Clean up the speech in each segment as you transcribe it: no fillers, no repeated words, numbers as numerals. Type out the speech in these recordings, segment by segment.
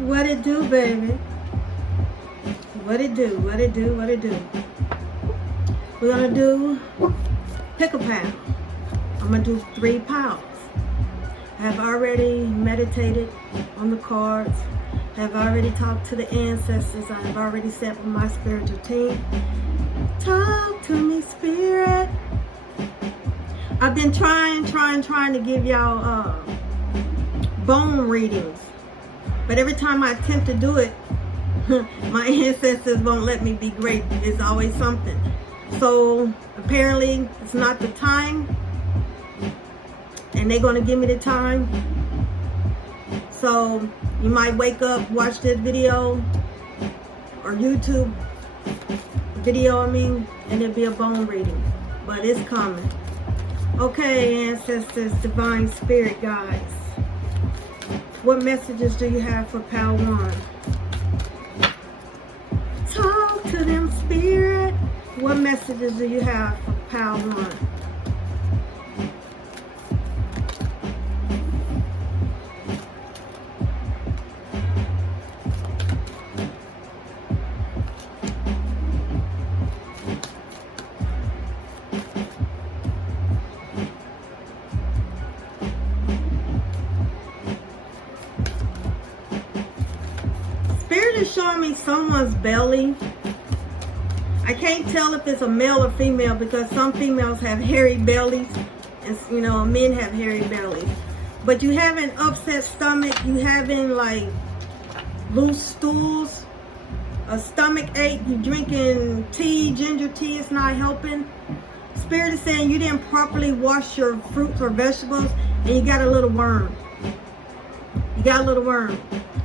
What it do, baby? What it do? What it do? What it do? We're gonna do pick a pal. I'm gonna do 3 pals. I have already meditated on the cards. I have already talked to the ancestors. I have already sat with my spiritual team. Talk to me, spirit. I've been trying to give y'all bone readings. But every time I attempt to do it, my ancestors won't let me be great. It's always something. So apparently it's not the time. And they're going to give me the time. So you might wake up, watch this video or YouTube video, and it'll be a bone reading. But it's coming. Okay, ancestors, divine spirit guides. What messages do you have for Pal 1? Talk to them, spirit. What messages do you have for Pal 1? Spirit is showing me someone's belly. I can't tell if it's a male or female because some females have hairy bellies and men have hairy bellies. But you have an upset stomach, you having like loose stools, a stomach ache, you drinking tea, ginger tea, it's not helping. Spirit is saying you didn't properly wash your fruits or vegetables and you got a little worm. You got a little worm.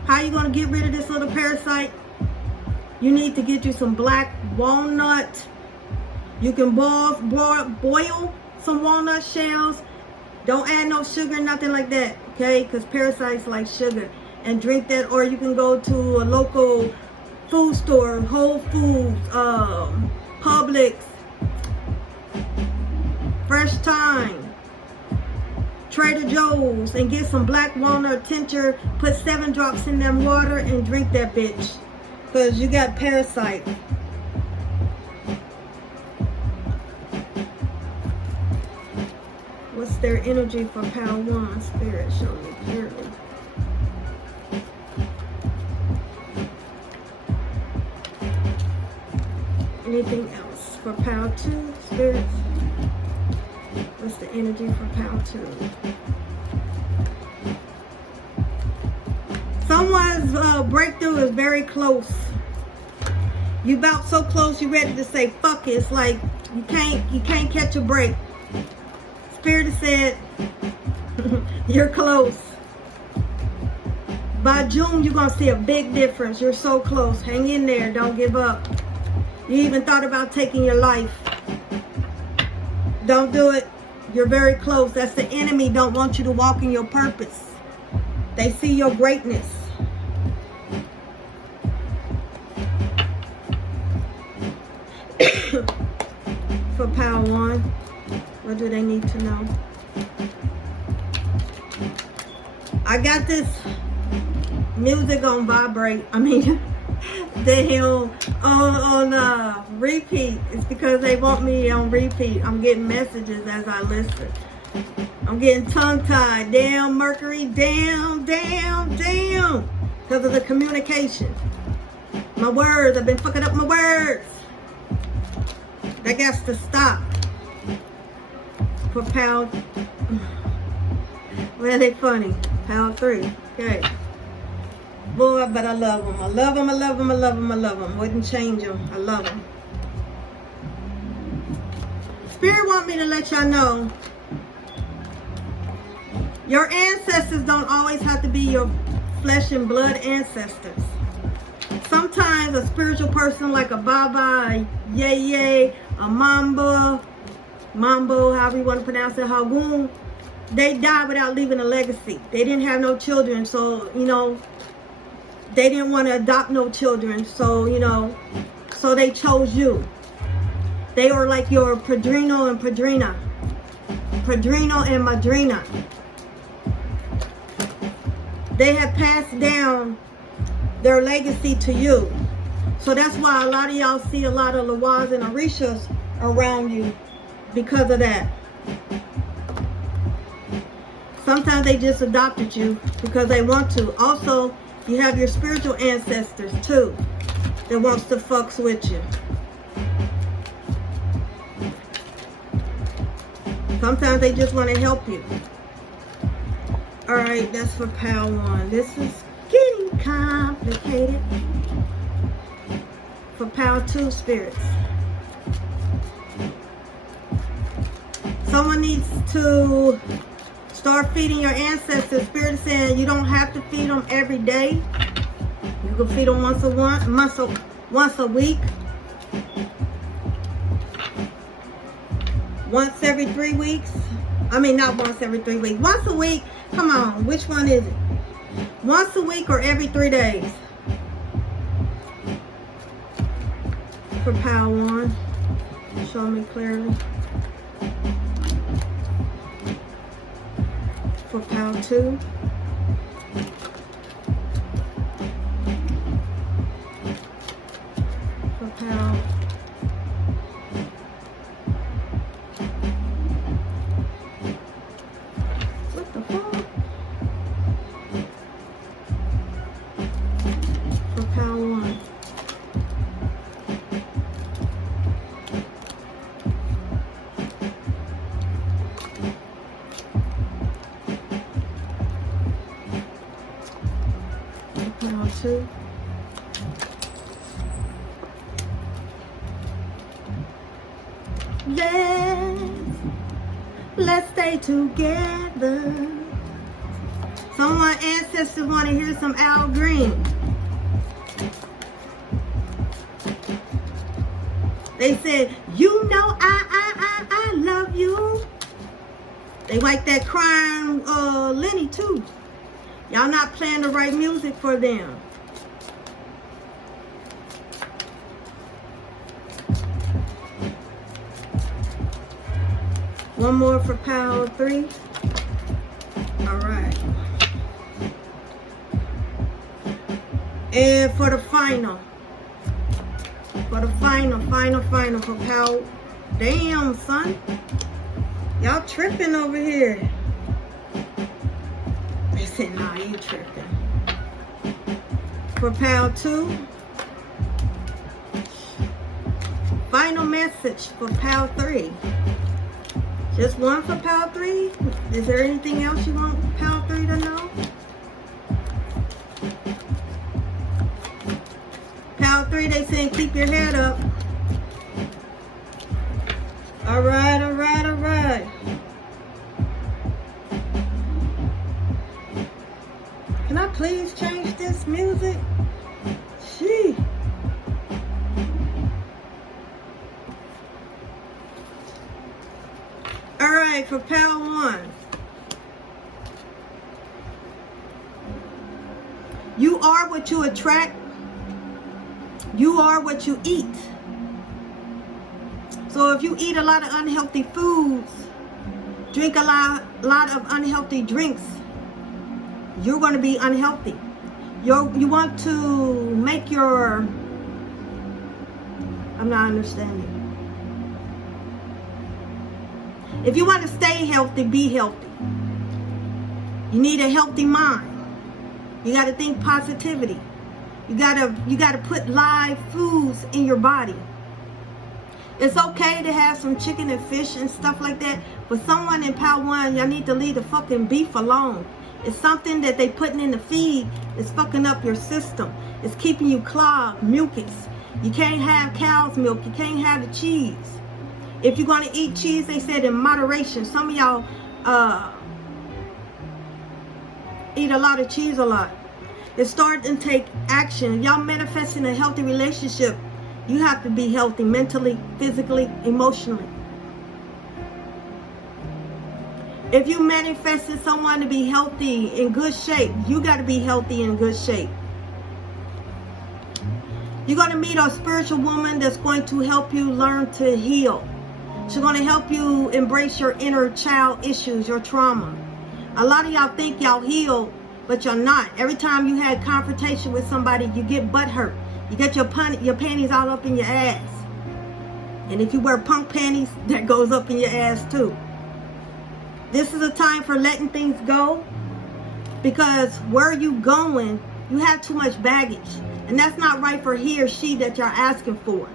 How are you going to get rid of this little parasite? You need to get you some black walnut. You can boil some walnut shells. Don't add no sugar, nothing like that, okay? Because parasites like sugar. And drink that, or you can go to a local food store, Whole Foods, Publix, Fresh Time, Trader Joe's, and get some black walnut tincture, put 7 drops in them water and drink that bitch. Because you got parasite. What's their energy for Pal 1? Spirit, show me clearly. Anything else for Pal 2, spirits? What's the energy for Pal 2? Someone's breakthrough is very close. You about so close, you ready to say fuck it. It's like you can't catch a break. Spirit has said you're close. By June, you're gonna see a big difference. You're so close. Hang in there. Don't give up. You even thought about taking your life. Don't do it. You're very close. That's the enemy. Don't want you to walk in your purpose. They see your greatness. For Pal 1, what do they need to know? I got this music on vibrate. The hell on repeat. It's because they want me on repeat. I'm getting messages as I listen. I'm getting tongue-tied. Damn, Mercury. Damn. Because of the communication. My words. I've been fucking up my words. That got to stop. For Pal. Well, they funny. Pal 3. Okay. Boy, but I love them. I love them. I love them. I love them. I love them. Wouldn't change them. I love them. Spirit want me to let y'all know your ancestors don't always have to be your flesh and blood ancestors. Sometimes a spiritual person like a Baba, a Yeye, a Mambo, however you want to pronounce it, Hagun, they died without leaving a legacy. They didn't have no children, so, they didn't want to adopt no children, so, so they chose you. They were like your Padrino and Padrina. Padrino and Madrina. They have passed down their legacy to you. So that's why a lot of y'all see a lot of Lawaz and Orishas around you because of that. Sometimes they just adopted you because they want to. Also, you have your spiritual ancestors too that wants to fucks with you. Sometimes they just want to help you. Alright, that's for pile 1. This is getting complicated. For pile 2, spirits. Someone needs to start feeding your ancestors. Spirit is saying you don't have to feed them every day. You can feed them once a week. Once every 3 weeks. I mean, not once every 3 weeks. Once a week. Come on, which one is it? Once a week or every 3 days? For pile 1. Show me clearly. For pile 2. For pile. What the fuck? For pile 1. Pile 2. Let's stay together. Some of my ancestors want to hear some Al Green. They said, you know I love you. They like that crying Lenny too. Y'all not playing the right music for them. One more for pile 3. All right. And for the final. For the final for pile. Damn, son. Y'all tripping over here. They said, nah, you tripping. For pile 2. Final message for pile 3. Just one for pile 3? Is there anything else you want pile 3 to know? Pile 3, they saying keep your head up. Alright, alright, alright. Can I please change this music? Gee. Alright, for pile 1. You are what you attract. You are what you eat. So if you eat a lot of unhealthy foods, drink a lot of unhealthy drinks, you're going to be unhealthy. You want to make your... I'm not understanding. If you want to stay healthy, be healthy. You need a healthy mind. You got to think positivity. You gotta put live foods in your body. It's okay to have some chicken and fish and stuff like that, but someone in pile 1, y'all need to leave the fucking beef alone. It's something that they putting in the feed. It's fucking up your system. It's keeping you clogged, mucus. You can't have cow's milk. You can't have the cheese. If you're gonna eat cheese, they said in moderation. Some of y'all eat a lot of cheese a lot. It's starting to take action. If y'all manifesting a healthy relationship, you have to be healthy mentally, physically, emotionally. If you manifesting someone to be healthy, in good shape, you got to be healthy in good shape. You're going to meet a spiritual woman that's going to help you learn to heal. She's going to help you embrace your inner child issues, your trauma. A lot of y'all think y'all healed but you're not. Every time you had confrontation with somebody, you get butt hurt. You get your panties all up in your ass. And if you wear punk panties, that goes up in your ass too. This is a time for letting things go, because where you going, you have too much baggage. And that's not right for he or she that you're asking for.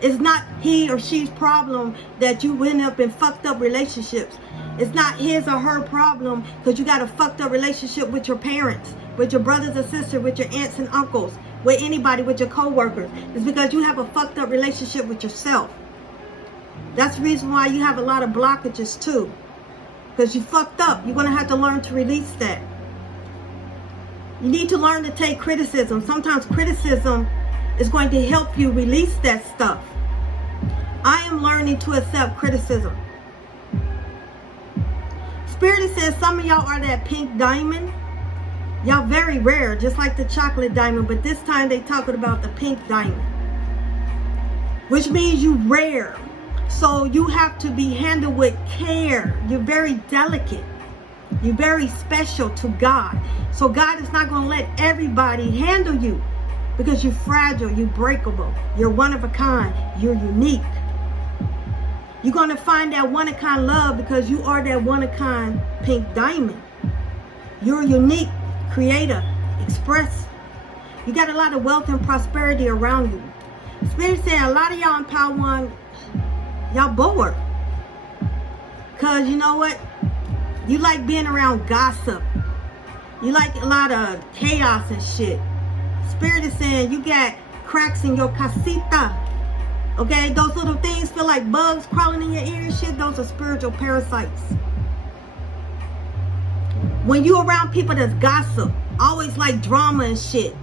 It's not he or she's problem that you end up in fucked up relationships. It's not his or her problem because you got a fucked up relationship with your parents, with your brothers and sisters, with your aunts and uncles, with anybody, with your co-workers. It's because you have a fucked up relationship with yourself. That's the reason why you have a lot of blockages too. Because you fucked up. You're going to have to learn to release that. You need to learn to take criticism. Sometimes criticism is going to help you release that stuff. I am learning to accept criticism. Spirit says some of y'all are that pink diamond. Y'all very rare, just like the chocolate diamond, but this time they talking about the pink diamond, which means you rare. So you have to be handled with care. You're very delicate. You're very special to God. So God is not going to let everybody handle you, because you're fragile, you're breakable, you're one of a kind, you're unique. You're going to find that one-of-a-kind love because you are that one-of-a-kind pink diamond. You're unique, creative, express. You got a lot of wealth and prosperity around you. Spirit saying a lot of y'all in Power One, y'all bored. Because you know what? You like being around gossip. You like a lot of chaos and shit. Spirit is saying you got cracks in your casita. Okay, those little things feel like bugs crawling in your ear and shit. Those are spiritual parasites. When you around people that's gossip, always like drama and shit,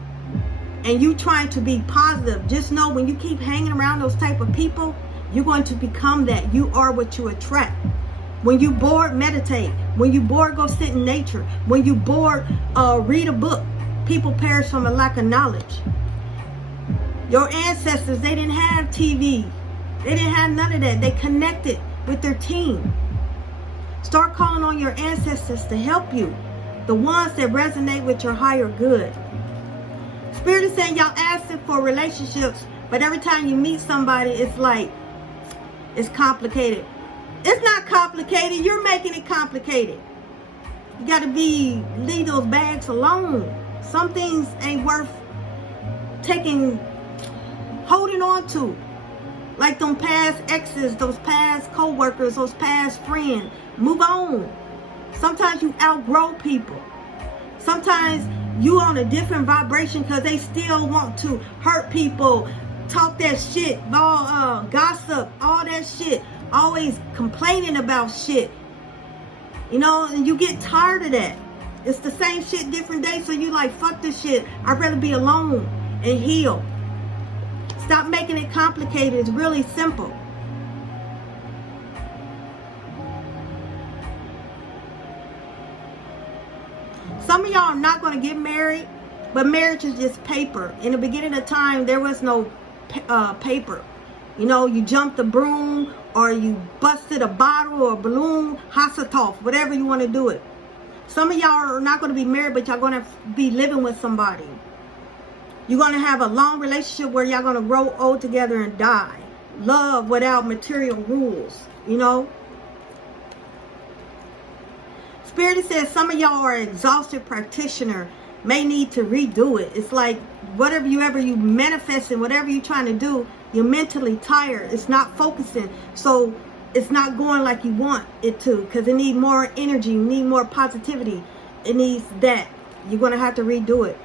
and you trying to be positive, just know when you keep hanging around those type of people, you're going to become that. You are what you attract. When you bored, meditate. When you bored, go sit in nature. When you bored, read a book. People perish from a lack of knowledge. Your ancestors, they didn't have TV. They didn't have none of that. They connected with their team. Start calling on your ancestors to help you. The ones that resonate with your higher good. Spirit is saying y'all asking for relationships, but every time you meet somebody, it's like, it's complicated. It's not complicated. You're making it complicated. You got to leave those bags alone. Some things ain't worth holding on to. Like them past exes, those past co-workers, those past friends. Move on. Sometimes you outgrow people. Sometimes you on a different vibration because they still want to hurt people, talk that shit, all gossip, all that shit. Always complaining about shit. You know, and you get tired of that. It's the same shit different days, so you like, fuck this shit. I'd rather be alone and heal. Stop making it complicated. It's really simple. Some of y'all are not going to get married, but marriage is just paper. In the beginning of time, there was no paper. You know, you jumped the broom, or you busted a bottle or a balloon, hasatov, whatever you want to do it. Some of y'all are not going to be married, but y'all going to be living with somebody. You're going to have a long relationship where y'all going to grow old together and die. Love without material rules, you know. Spirit says some of y'all are exhausted practitioner, may need to redo it. It's like whatever you manifesting, whatever you're trying to do, you're mentally tired. It's not focusing. So it's not going like you want it to, because it needs more energy, you need more positivity. It needs that. You're going to have to redo it.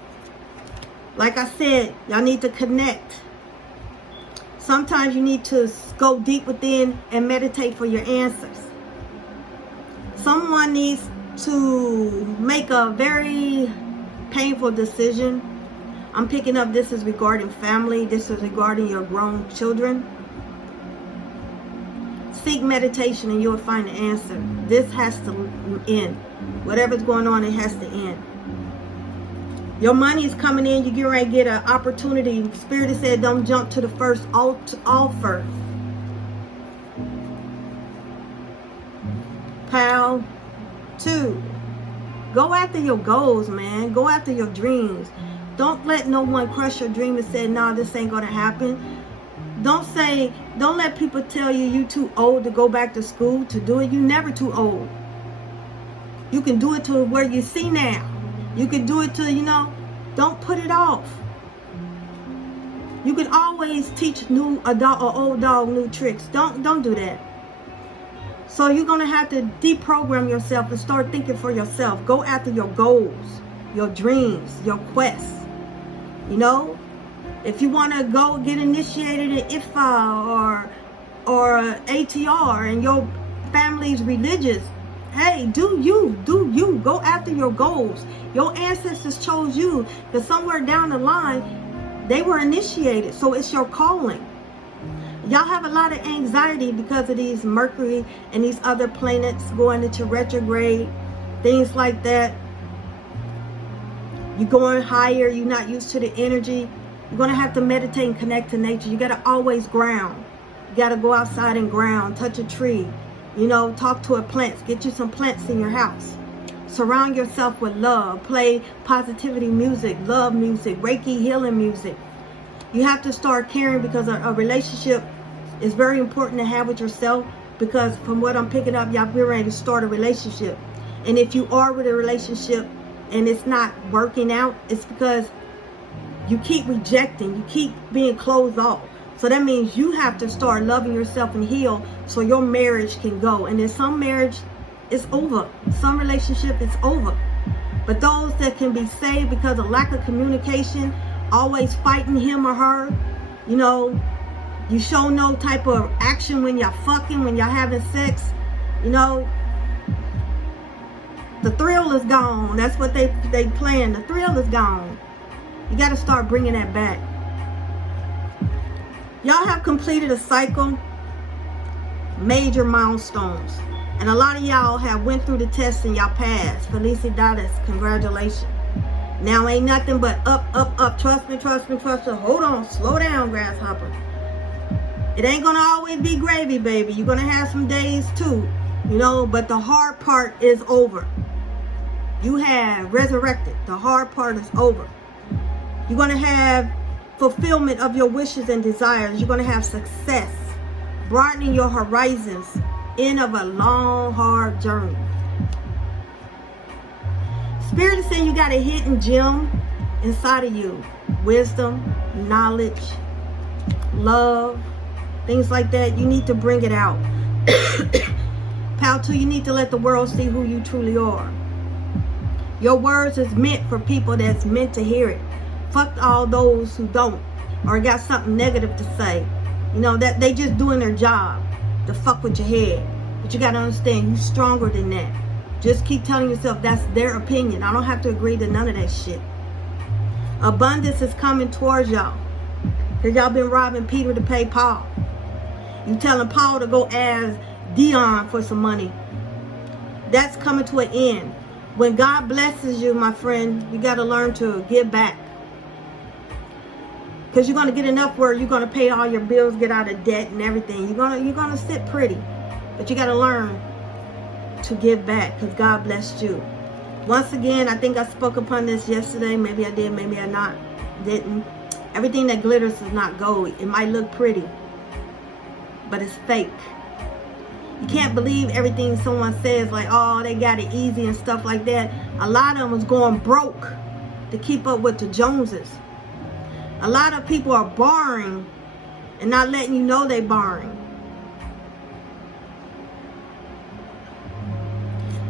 Like I said, y'all need to connect. Sometimes you need to go deep within and meditate for your answers. Someone needs to make a very painful decision. I'm picking up this is regarding family. This is regarding your grown children. Seek meditation and you'll find the answer. This has to end. Whatever's going on, it has to end. Your money is coming in. You get ready to get an opportunity. Spirit has said don't jump to the first offer. Pile 2. Go after your goals, man. Go after your dreams. Don't let no one crush your dream and say, nah, this ain't gonna happen. Don't let people tell you too old to go back to school to do it. You never too old. You can do it to where you see now. You can do it to, don't put it off. You can always teach old dog new tricks. Don't do that. So you're going to have to deprogram yourself and start thinking for yourself. Go after your goals, your dreams, your quests. If you want to go get initiated in IFA or ATR and your family's religious, hey, do you. Go after your goals. Your ancestors chose you because somewhere down the line, they were initiated. So it's your calling. Y'all have a lot of anxiety because of these Mercury and these other planets going into retrograde, things like that. You're going higher. You're not used to the energy. You're going to have to meditate and connect to nature. You got to always ground. You got to go outside and ground, touch a tree, talk to a plant. Get you some plants in your house. Surround yourself with love. Play positivity music, love music, Reiki healing music. You have to start caring because a relationship is very important to have with yourself, because from what I'm picking up, y'all be ready to start a relationship. And if you are with a relationship and it's not working out, it's because you keep rejecting, you keep being closed off. So that means you have to start loving yourself and heal so your marriage can go. And in some marriage, it's over. Some relationship, it's over. But those that can be saved because of lack of communication, always fighting him or her, you show no type of action when y'all fucking, when y'all having sex, the thrill is gone. That's what they playing. The thrill is gone. You got to start bringing that back. Y'all have completed a cycle, major milestones. And a lot of y'all have went through the test and y'all passed. Felicidades, congratulations. Now ain't nothing but up, up, up. Trust me. Hold on, slow down, grasshopper. It ain't gonna always be gravy, baby. You're gonna have some days too, but the hard part is over. You have resurrected. The hard part is over. You're going to have fulfillment of your wishes and desires. You're going to have success, broadening your horizons, end of a long, hard journey. Spirit is saying you got a hidden gem inside of you. Wisdom, knowledge, love, things like that. You need to bring it out. Pal 2, you need to let the world see who you truly are. Your words is meant for people that's meant to hear it. Fuck all those who don't or got something negative to say. That they just doing their job to fuck with your head. But you got to understand, you're stronger than that. Just keep telling yourself that's their opinion. I don't have to agree to none of that shit. Abundance is coming towards y'all. Because y'all been robbing Peter to pay Paul. You telling Paul to go ask Dion for some money. That's coming to an end. When God blesses you, my friend, you got to learn to give back. Because you're going to get enough where you're going to pay all your bills, get out of debt and everything. You're going to sit pretty. But you got to learn to give back because God blessed you. Once again, I think I spoke upon this yesterday. Maybe I did, maybe I didn't. Everything that glitters is not gold. It might look pretty, but it's fake. You can't believe everything someone says, like, oh, they got it easy and stuff like that. A lot of them was going broke to keep up with the Joneses. A lot of people are borrowing and not letting you know they're borrowing.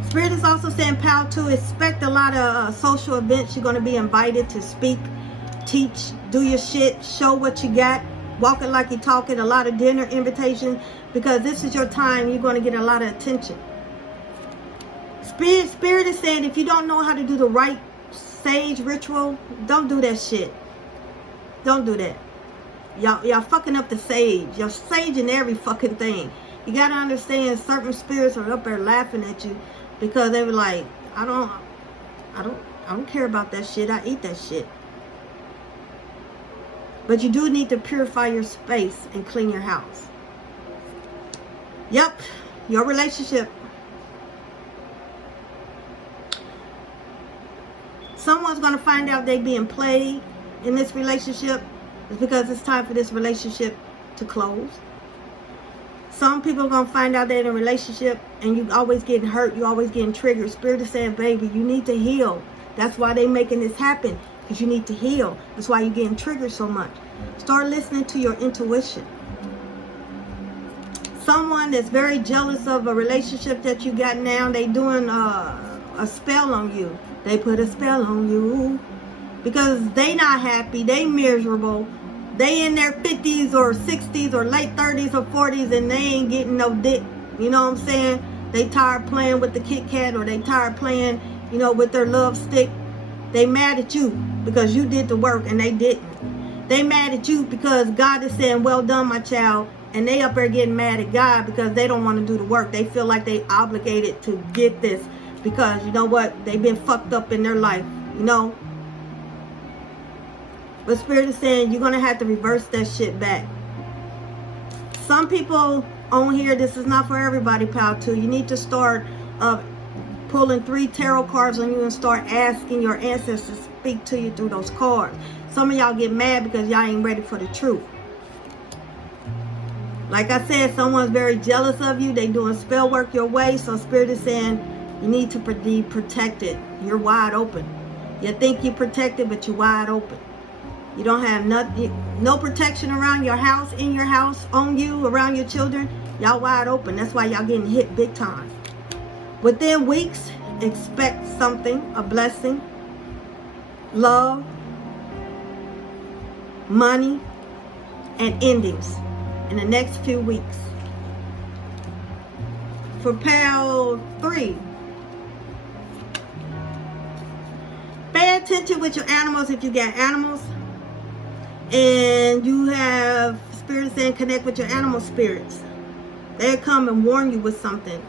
Spirit is also saying, pal, to expect a lot of social events. You're going to be invited to speak, teach, do your shit, show what you got, walk it like you're talking, a lot of dinner invitations, because this is your time. You're going to get a lot of attention. Spirit is saying, if you don't know how to do the right sage ritual, don't do that shit. Don't do that. Y'all fucking up the sage. You're saging every fucking thing. You got to understand, certain spirits are up there laughing at you because they were like, I don't care about that shit. I eat that shit. But you do need to purify your space and clean your house. Yep, your relationship. Someone's going to find out they being played in this relationship. It's because it's time for this relationship to close. Some people are going to find out they're in a relationship and you always getting hurt. You always getting triggered. Spirit is saying, baby, you need to heal. That's why they making this happen. Because you need to heal. That's why you're getting triggered so much. Start listening to your intuition. Someone that's very jealous of a relationship that you got now, they doing a spell on you. They put a spell on you. Because they not happy. They miserable. They in their 50s or 60s or late 30s or 40s and they ain't getting no dick. You know what I'm saying? They tired playing with the Kit Kat or they tired playing, you know, with their love stick. They mad at you because you did the work and they didn't. They mad at you because God is saying, well done, my child. And they up there getting mad at God because they don't want to do the work. They feel like they obligated to get this because, you know what? They've been fucked up in their life, you know? But Spirit is saying you're going to have to reverse that shit back. Some people on here, this is not for everybody, pal, too. You need to start pulling 3 tarot cards on you and start asking your ancestors to speak to you through those cards. Some of y'all get mad because y'all ain't ready for the truth. Like I said, someone's very jealous of you. They doing spell work your way. So Spirit is saying you need to be protected. You're wide open. You think you're protected, but you're wide open. You don't have no protection around your house, in your house, on you, around your children. Y'all wide open. That's why y'all getting hit big time. Within weeks, expect something, a blessing, love, money, and endings in the next few weeks. For pal 3, pay attention with your animals if you got animals. And you have spirits saying connect with your animal spirits. They'll come and warn you with something.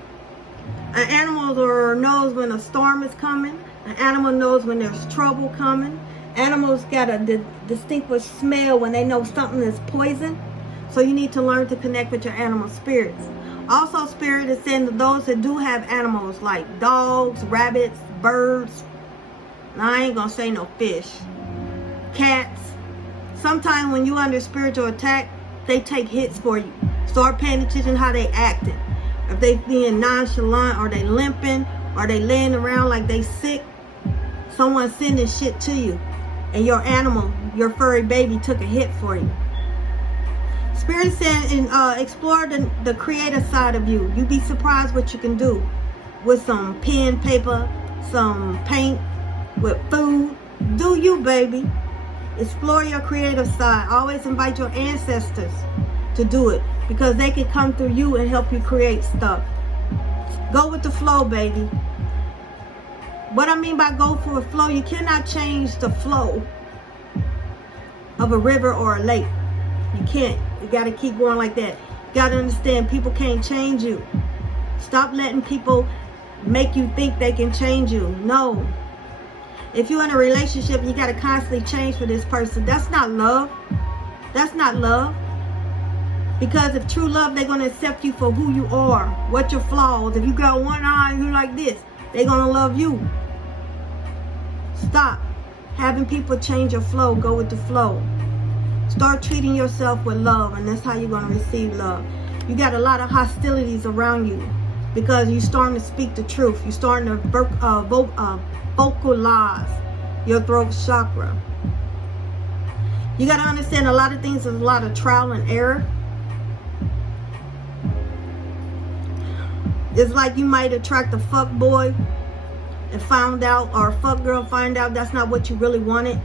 An animal knows when a storm is coming. An animal knows when there's trouble coming. Animals got a distinguished smell when they know something is poison. So you need to learn to connect with your animal spirits. Also, Spirit is saying to those that do have animals like dogs, rabbits, birds. Now, I ain't going to say no fish. Cats. Sometimes when you under spiritual attack, they take hits for you. Start paying attention how they acting. If they being nonchalant, or they limping, or they laying around like they sick, someone sending shit to you. And your animal, your furry baby, took a hit for you. Spirit saying, explore the creative side of you. You'd be surprised what you can do with some pen, paper, some paint, with food. Do you, baby. Explore your creative side. Always invite your ancestors to do it because they can come through you and help you create stuff. Go with the flow, baby. What I mean by go for a flow, you cannot change the flow of a river or a lake. You can't. You got to keep going like that. You got to understand people can't change you. Stop letting people make you think they can change you. No. If you're in a relationship, you got to constantly change for this person. That's not love. That's not love. Because if true love, they're going to accept you for who you are. What your flaws. If you got one eye and you like this, they're going to love you. Stop having people change your flow. Go with the flow. Start treating yourself with love, and that's how you're going to receive love. You got a lot of hostilities around you because you're starting to speak the truth. You're starting to vocalize your throat chakra. You got to understand a lot of things is a lot of trial and error. It's like you might attract a fuck boy and found out, or a fuck girl find out that's not what you really wanted.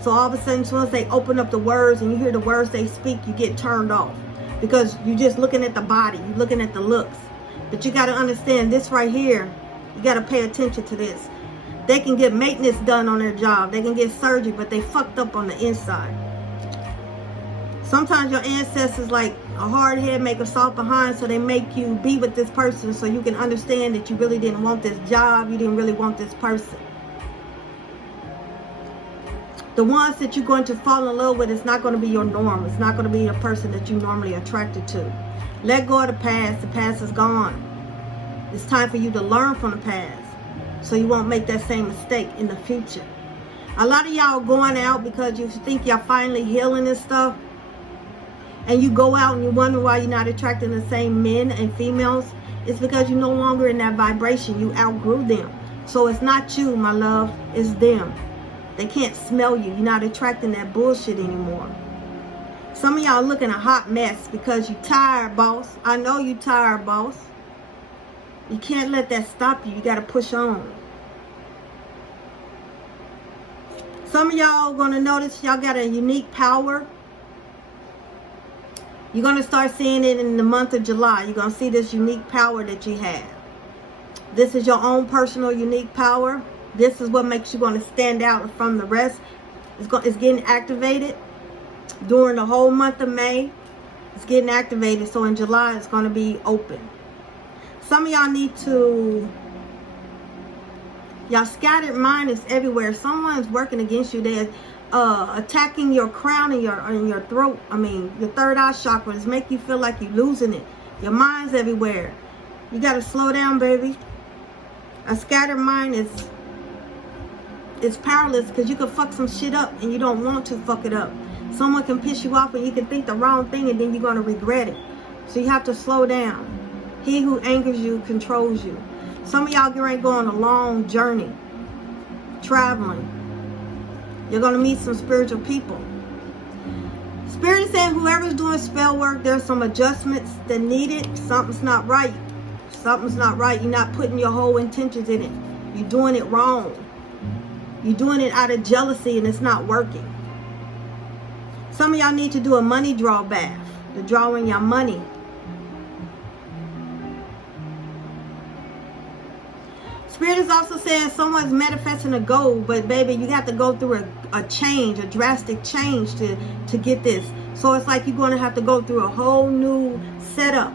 So all of a sudden, once they open up the words and you hear the words they speak, you get turned off. Because you're just looking at the body, you're looking at the looks. But you got to understand this right here, you got to pay attention to this. They can get maintenance done on their job. They can get surgery, but they fucked up on the inside. Sometimes your ancestors, like a hard head, make a soft behind, so they make you be with this person so you can understand that you really didn't want this job, you didn't really want this person. The ones that you're going to fall in love with is not going to be your norm. It's not going to be a person that you're normally attracted to. Let go of the past. The past is gone. It's time for you to learn from the past so you won't make that same mistake in the future. A lot of y'all going out because you think you're finally healing and stuff. And you go out and you wonder why you're not attracting the same men and females. It's because you're no longer in that vibration. You outgrew them. So it's not you, my love. It's them. They can't smell you. You're not attracting that bullshit anymore. Some of y'all looking a hot mess because you tired, boss. I know you tired, boss. You can't let that stop you. You got to push on. Some of y'all going to notice y'all got a unique power. You're going to start seeing it in the month of July. You're going to see this unique power that you have. This is your own personal unique power. This is what makes you going to stand out from the rest. It's getting activated during the whole month of May. It's getting activated. So in July, it's going to be open. Some of y'all need to... Y'all scattered mind is everywhere. Someone's working against you. They're attacking your crown and your throat. I mean, your third eye chakra. It's make you feel like you're losing it. Your mind's everywhere. You got to slow down, baby. A scattered mind is powerless because you can fuck some shit up and you don't want to fuck it up. Someone can piss you off and you can think the wrong thing and then you're going to regret it. So you have to slow down. He who angers you controls you. Some of y'all get ready to go on a long journey, traveling. You're going to meet some spiritual people. Spirit is saying whoever's doing spell work, there's some adjustments that needed. Something's not right. Something's not right. You're not putting your whole intentions in it. You're doing it wrong. You're doing it out of jealousy and it's not working. Some of y'all need to do a money draw bath to draw in your money. Spirit is also saying someone's manifesting a goal, but baby, you have to go through a change, a drastic change to get this. So it's like you're going to have to go through a whole new setup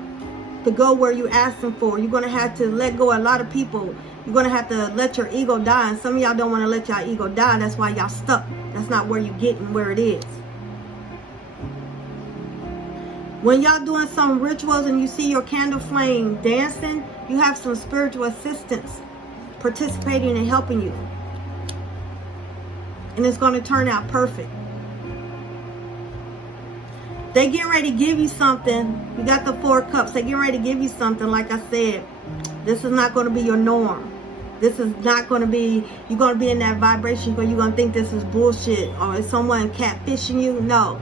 to go where you're asking for. You're going to have to let go of a lot of people. You're going to have to let your ego die. And some of y'all don't want to let your ego die. That's why y'all stuck. That's not where you're getting where it is. When y'all doing some rituals and you see your candle flame dancing, you have some spiritual assistants participating and helping you. And it's going to turn out perfect. They get ready to give you something. You got the 4 cups. They get ready to give you something. Like I said, this is not going to be your norm. This is not going to be, you're going to be in that vibration where you're going to think this is bullshit or is someone catfishing you. No,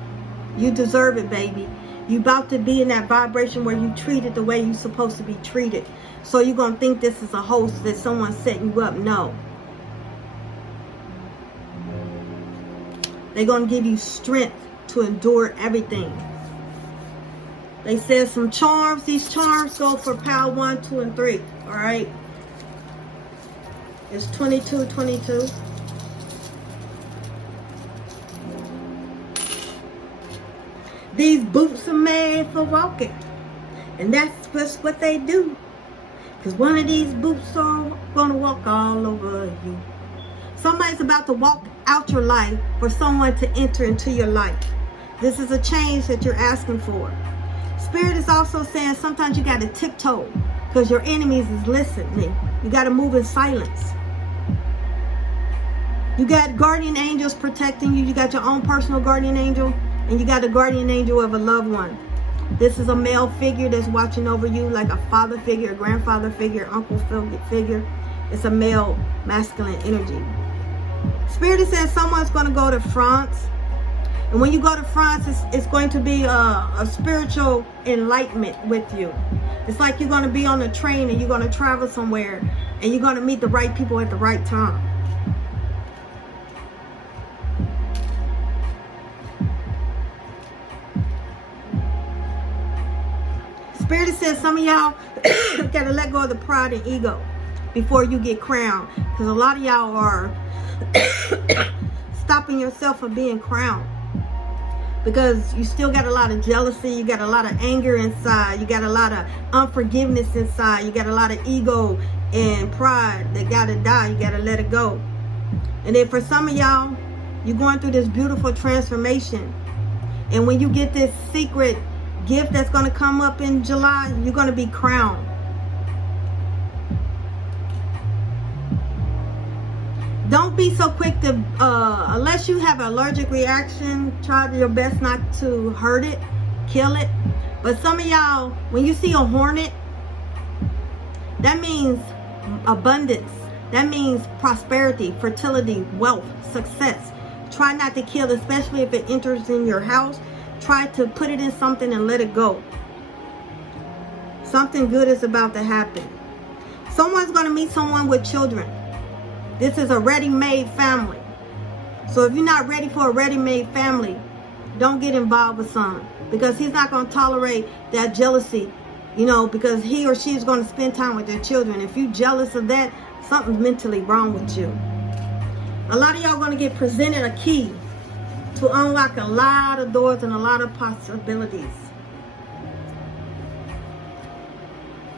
you deserve it, baby. You're about to be in that vibration where you treat it the way you're supposed to be treated. So you're going to think this is a host that someone's setting you up. No. They're going to give you strength to endure everything. They said some charms. These charms go for pile 1, 2, and 3. All right. It's 22, 22. These boots are made for walking. And that's just what they do. Because one of these boots are going to walk all over you. Somebody's about to walk out your life for someone to enter into your life. This is a change that you're asking for. Spirit is also saying sometimes you got to tiptoe because your enemies is listening. You got to move in silence. You got guardian angels protecting you. You got your own personal guardian angel. And you got a guardian angel of a loved one. This is a male figure that's watching over you, like a father figure, a grandfather figure, uncle figure. It's a male, masculine energy. Spirit says someone's going to go to France. And when you go to France, it's going to be a spiritual enlightenment with you. It's like you're going to be on a train and you're going to travel somewhere. And you're going to meet the right people at the right time. Spirit says some of y'all got to let go of the pride and ego before you get crowned. Because a lot of y'all are stopping yourself from being crowned. Because you still got a lot of jealousy. You got a lot of anger inside. You got a lot of unforgiveness inside. You got a lot of ego and pride that got to die. You got to let it go. And then for some of y'all, you're going through this beautiful transformation. And when you get this secret gift that's going to come up in July, you're going to be crowned. Don't be be so quick to, unless you have an allergic reaction, try your best not to hurt it, kill it. But some of y'all, when you see a hornet, that means abundance. That means prosperity, fertility, wealth, success. Try not to kill, especially if it enters in your house. Try to put it in something and let it go. Something good is about to happen. Someone's going to meet someone with children. This is a ready-made family. So if you're not ready for a ready-made family, don't get involved with someone, because he's not going to tolerate that jealousy, you know, because he or she is going to spend time with their children. If you're jealous of that, something's mentally wrong with you. A lot of y'all are going to get presented a key to unlock a lot of doors and a lot of possibilities.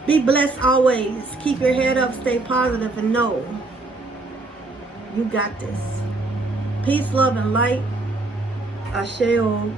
Be blessed always. Keep your head up, stay positive, and know you got this. Peace, love, and light. Asheo.